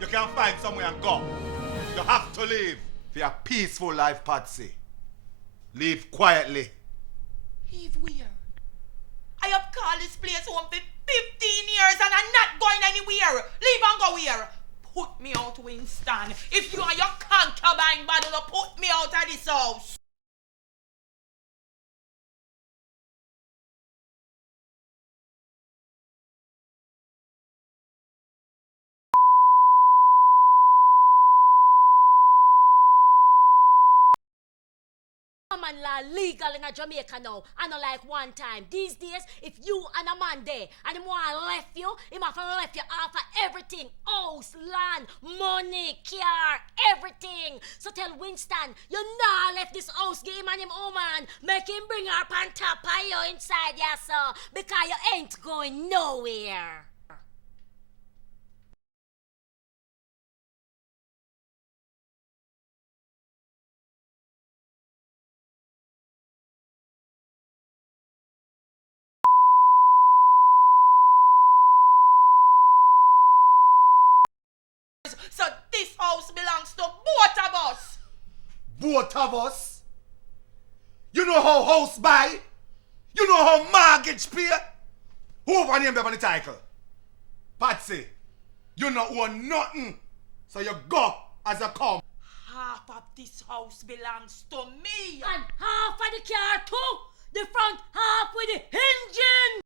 You can find somewhere and go. You have to leave for your peaceful life, Patsy. Leave quietly. Leave where? I have called this place home for 15 years and I'm not going anywhere. Leave and go where? Put me out, Winston. If you and your concubine body, put me out of this house. Man law legal in Jamaica now. I know like one time. These days, if you and a man there and him want left you, him have to left you after everything. House, land, money, car, everything. So tell Winston, you nah left this house, give him and him woman. Make him bring her on top of you inside ya, so because you ain't going nowhere. So this house belongs to both of us. Both of us? You know how house buy? You know how mortgage pay? Who over name on the title? Patsy, you not own nothing. So you go as a come. Half of this house belongs to me. And half of the car too. The front half with the engine.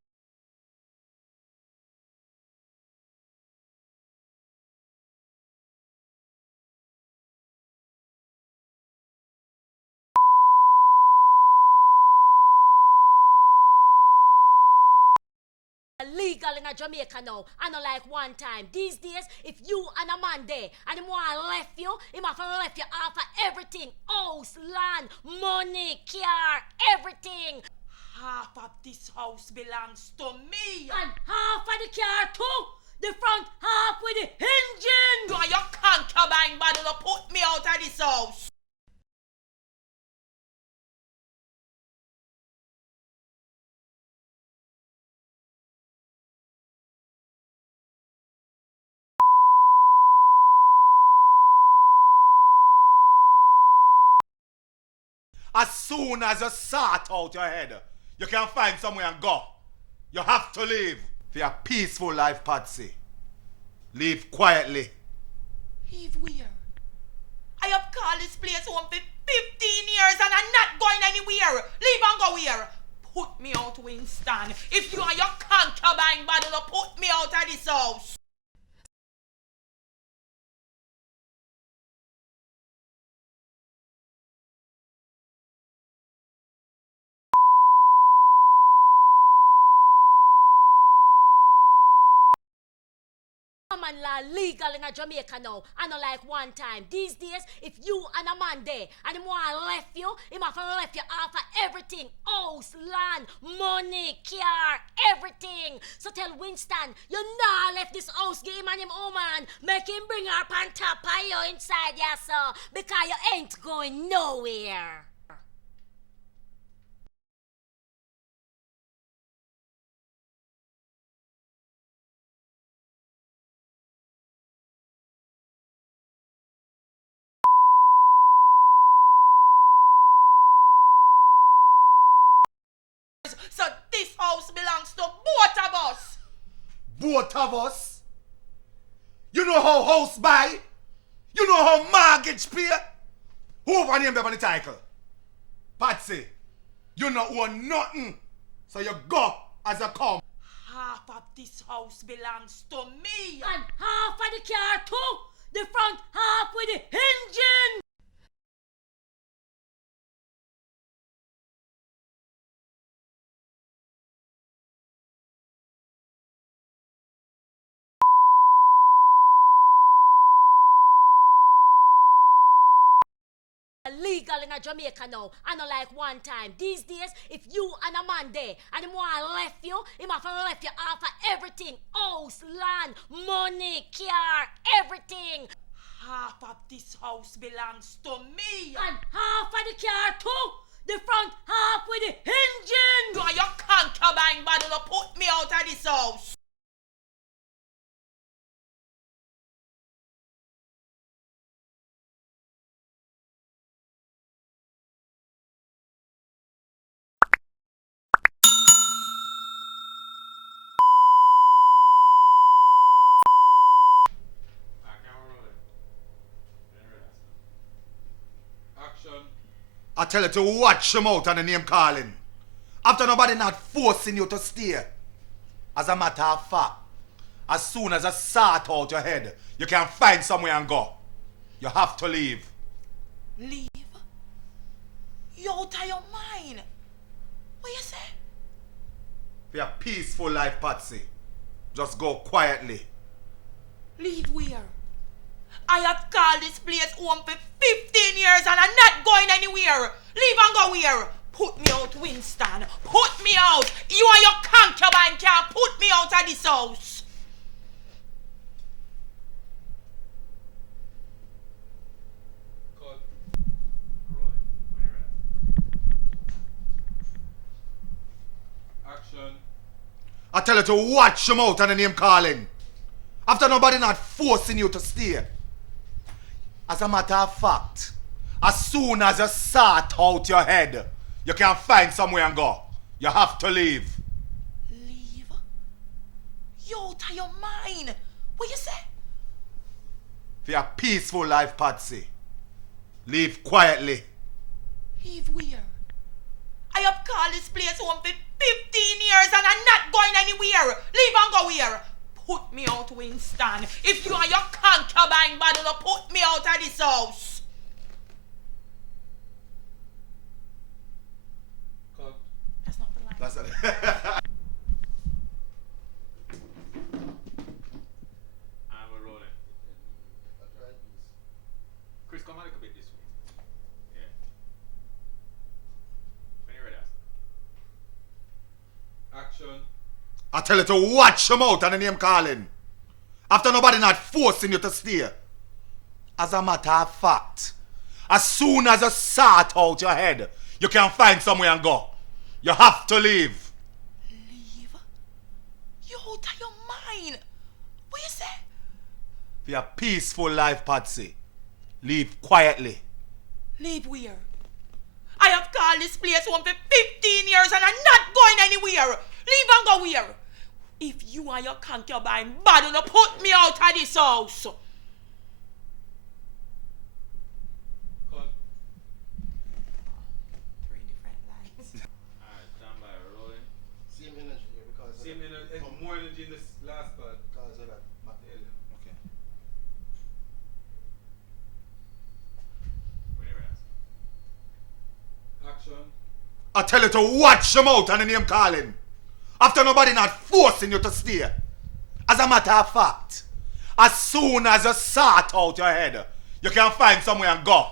Legal in Jamaica now. I know like one time. These days, if you and a man there and him want left you, him have to left you after everything. House, land, money, car, everything. Half of this house belongs to me. And half of the car too. The front half with the engine. You and your concubine body, put me out of this house. As soon as you sort out your head, you can find somewhere and go. You have to leave for your peaceful life, Patsy. Leave quietly. Leave where? I have called this place home for 15 years and I'm not going anywhere. Leave and go where? Put me out, Winston. If you and your concubine body, put me out of this house. Man law legal in Jamaica now. I know like one time. These days, if you and a man there and him want left you, him have to left you after everything. House, land, money, car, everything. So tell Winston, you nah left this house, give him and him woman. Make him bring her on top of you inside ya, so because you ain't going nowhere. So this house belongs to both of us. Both of us? You know how house buy? You know how mortgage pay? Who over name on the title? Patsy, you not own nothing. So you go as a come. Half of this house belongs to me. And half of the car too. The front half with the engine. Legal in Jamaica now. I know like one time. These days, if you and a man there and him want left you, him have to left you after everything. House, land, money, car, everything. Half of this house belongs to me. And half of the car too. The front half with the engine. You and your concubine body, put me out of this house. I tell you to watch him out on the name calling. After nobody not forcing you to stay. As a matter of fact, as soon as I sort out your head, you can find somewhere and go. You have to leave. Leave? You out of your mind? What you say? For a peaceful life, Patsy, just go quietly. Leave where? I have called this place home for 15 years and I'm not going anywhere. Leave and go where? Put me out, Winston. Put me out. You and your concubine can't put me out of this house. I tell you to watch him out on the name calling. After nobody not forcing you to stay. As a matter of fact, as soon as you sort out your head, you can find somewhere and go. You have to leave. Leave? You out of your mind? What you say? For a peaceful life, Patsy, leave quietly. Leave where? I have called this place home for 15 years and I'm not going anywhere. Leave and go where? Put me out, Winston. If you and your concubine bother to put me out of this house. Cut. That's not the line. That's it. And we're rolling. Chris, come on a little bit this way. Yeah. When you're ready. Action. I tell you to watch him out on the name calling. After nobody not forcing you to stay. As a matter of fact, as soon as you sort out your head, you can find somewhere and go. You have to leave. Leave? You out of your mind? What you say? For a peaceful life, Patsy, leave quietly. Leave where? I have called this place home for 15 years and I'm not going anywhere. Leave and go where? If you and your concubine bother to put me out of this house. Cut. 3 different lines. Alright, stand by, we're rolling. Same energy here because Same energy, more energy in this last part. because of that. Yeah. Okay. When you're ready. Action. I tell you to watch him out on the name calling. After nobody not forcing you to stay. As a matter of fact, as soon as you sort out your head, you can find somewhere and go.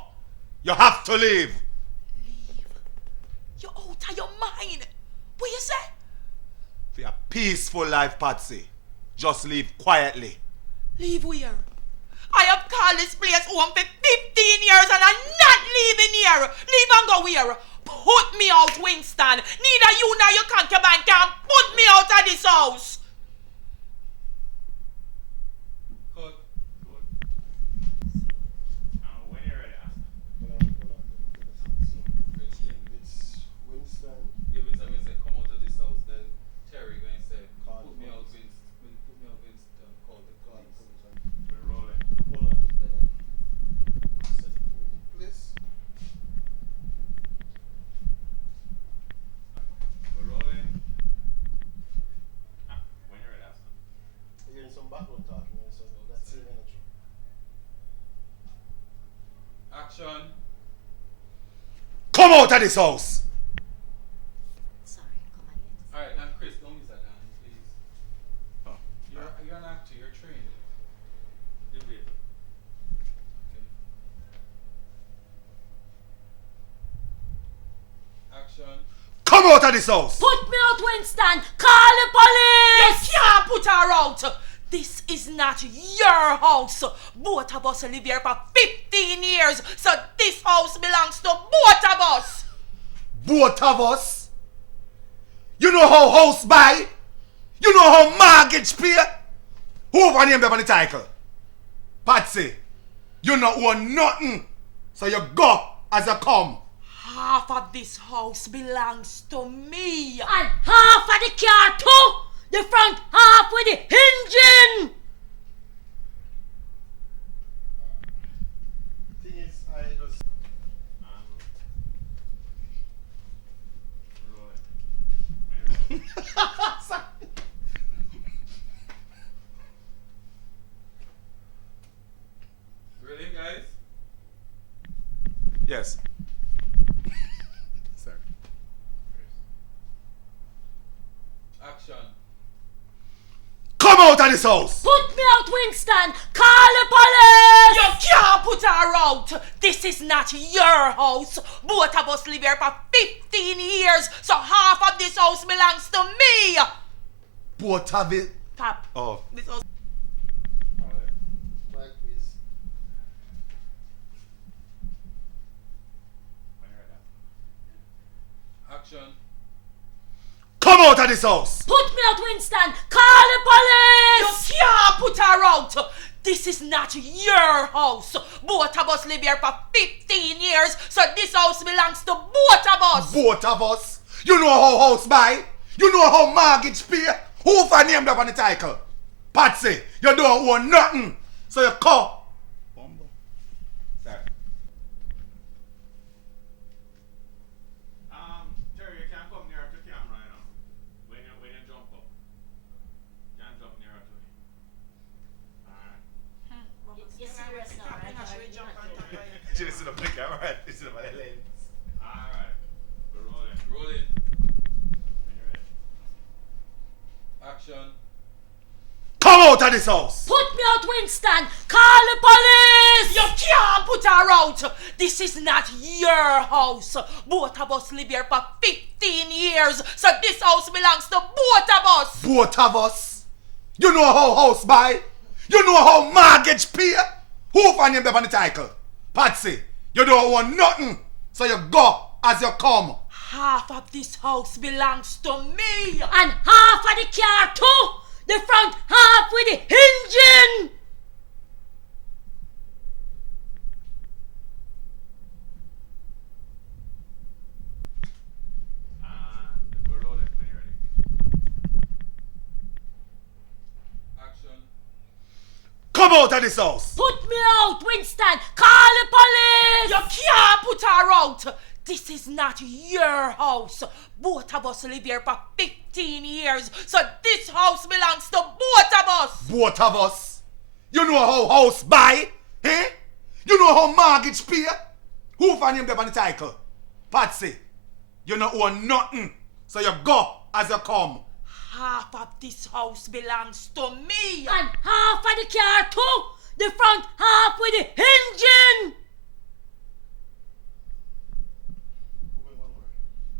You have to leave. Leave? You out of your mind? What you say? For a peaceful life, Patsy, just leave quietly. Leave where? I have called this place home for 15 years and I'm not leaving here. Leave and go where? Put me out, Winston. Neither you nor your concubine can put me out of this house. Cut. Good. And when you're ready. It's Winston. Give it a say, come out of this house. Then Terry going to say, Call put me the out, police. Winston. Put me out, Winston. Call the Call the police. police. We're rolling. Hold on. Set the place. We're rolling. When you're ready, Aston. You're hearing some background talking here, so that's same energy. Action. Come out of this house. Sorry, come again. Alright, now Chris, don't use that hand, please. Oh. You're an actor, you're trained. You wait. Okay. Action. Come out of this house. Put me out, Winston! Call the police! You can't put her out. This is not your house. Both of us live here for 15 years, so this house belongs to both of us. Both of us. You know how house buy? You know how mortgage pay? Who over name them on the title? Patsy, you not own nothing. So you go as you come. Half of this house belongs to me. And half of the car too! The front half with the engine! Thing is, I just Ready, guys? Yes. Sir. Action. Come out of this house! Put me out, Winston! Call the police! You can't put her out. This is not your house. Both of us live here for 15 years, so half of this house belongs to me. Both of it. Pap, Oh. this house. Alright. Mic, please. When you're ready. Action. Come out of this house! Put me out, Winston! Call the You police! can't put her out. This is not your house. Both of us live here for 15 years, so this house belongs to both of us. Both of us. You know how house buy? You know how mortgage pay? Who for named up on the title? Patsy, you don't own nothing. So you come. Sorry. Terry, you can't come near to camera right now. When you jump up. You can't jump nearer to me. Alright. You're serious now, right? She just sit up on the camera, right? She sit up on the lens. Alright. We're rolling. Rolling. When you're ready. Action. Come out of this house! Put me out, Winston! Call the police! You can't put her out. This is not your house. Both of us live here for 15 years, so this house belongs to both of us. Both of us. You know how house buy? You know how mortgage pay? Who for named up on the title? Patsy, you don't own nothing. So you go as you come. Half of this house belongs to me. And half of the car too! The front half with the engine! And we're rolling. When you're ready. Action. Come out of this house! Put me out, Winston! Call the police! You can't put her out. This is not your house. Both of us live here for 15 years, so this house belongs to both of us. Both of us. You know how house buy? Eh? You know how mortgage pay? Who for named up on the title? Patsy, you don't own nothing. So you go as you come. Half of this house belongs to me. And half of the car too! The front half with the engine! We're going one more.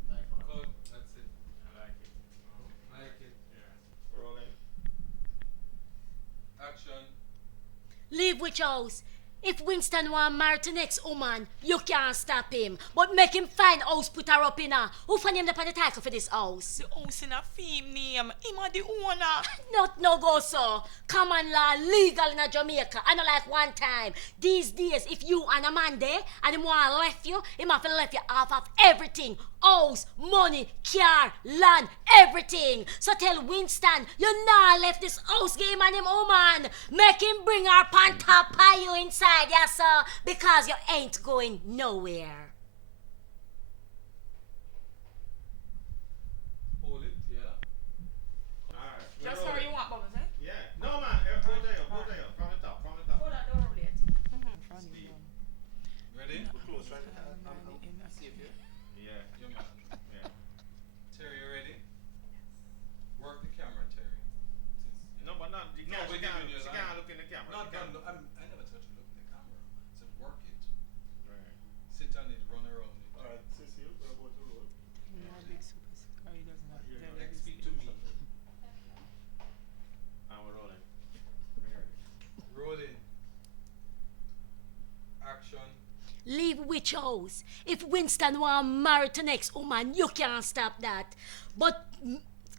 Knife on. Cut. That's it. I like it. I like it. Yeah. Rolling. Action. Leave which house? If Winston want marry to next woman, you can't stop him. But make him find house, put her up in her. Who for him the title for this house? The house in a fame name. Him a the owner. Not no go so. Common law legal in a Jamaica. I know like one time. These days, if you and a man there and him want left you, him have to left you half of everything. House, money, car, land, everything. So tell Winston, you not left this house game and him woman. Make him bring her pan top pie you inside, yes sir, because you ain't going nowhere. Hold it. Yeah. Alright. we're Just how rolling. you want, Bubbles, eh? Yeah. No man. Both of you. Both of you. From the top. From the top. Hold on, don't roll it. Speed. Ready? We're close, right? See if you. Yeah. You man. Yeah. Terry, you ready? Work the camera, Terry. No, but not. You No, can't, but she can't, giving you a she line. can't look in the camera. Not She can't- done. I never touch a look in the camera. So work it. Right. Sit on it. Run around it. Alright, Cecile, we're about to roll. Like, speak to me. And we're rolling. Rolling. Action. Leave which house? If Winston want marry to next woman, you can't stop that. But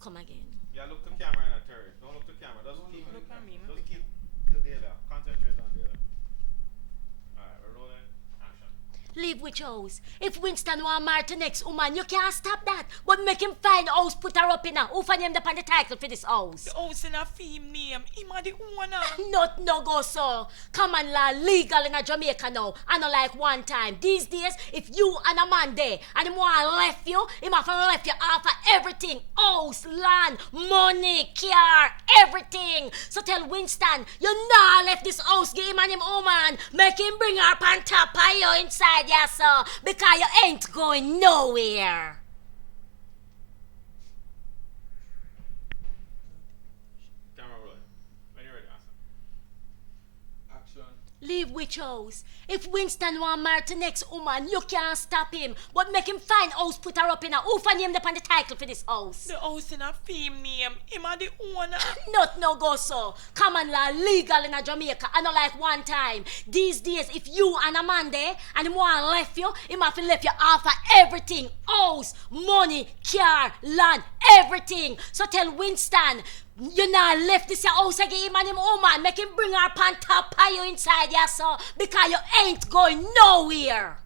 come again. Yeah, look to camera and Terry. Don't look to camera. Just keep look at me, Just keep to the other. Concentrate on the other. Alright, we're rolling. Action. Leave which house? If Winston want marry to next woman, you can't stop that. But make him find a house, put her up in a. Who for name upon the title for this house? The house in a fame name. Him a the owner. Not no go so. Common law legal in a Jamaica now. And not like one time. These days, if you and a man there and him want left you, him have to left you after everything. House, land, money, car, everything. So tell Winston, you not left this house, give him and him woman. Make him bring her pan top of you inside ya so. Because you ain't going nowhere. Camera rolling. When you're ready, Aston. Action. Leave which house? If Winston want marry to next woman, you can't stop him. But make him find house, put her up in a. Who for name upon the title for this house? The house in a fame name. Him a the owner. Not no go so. Common law legal in a Jamaica. And not like one time. These days, if you and a man there and him want left you, him have to left you after everything. House, money, car, land, everything. So tell Winston, you not left this your house again, him and him woman. Make him bring her pan top of you inside ya so. Because you ain't going nowhere.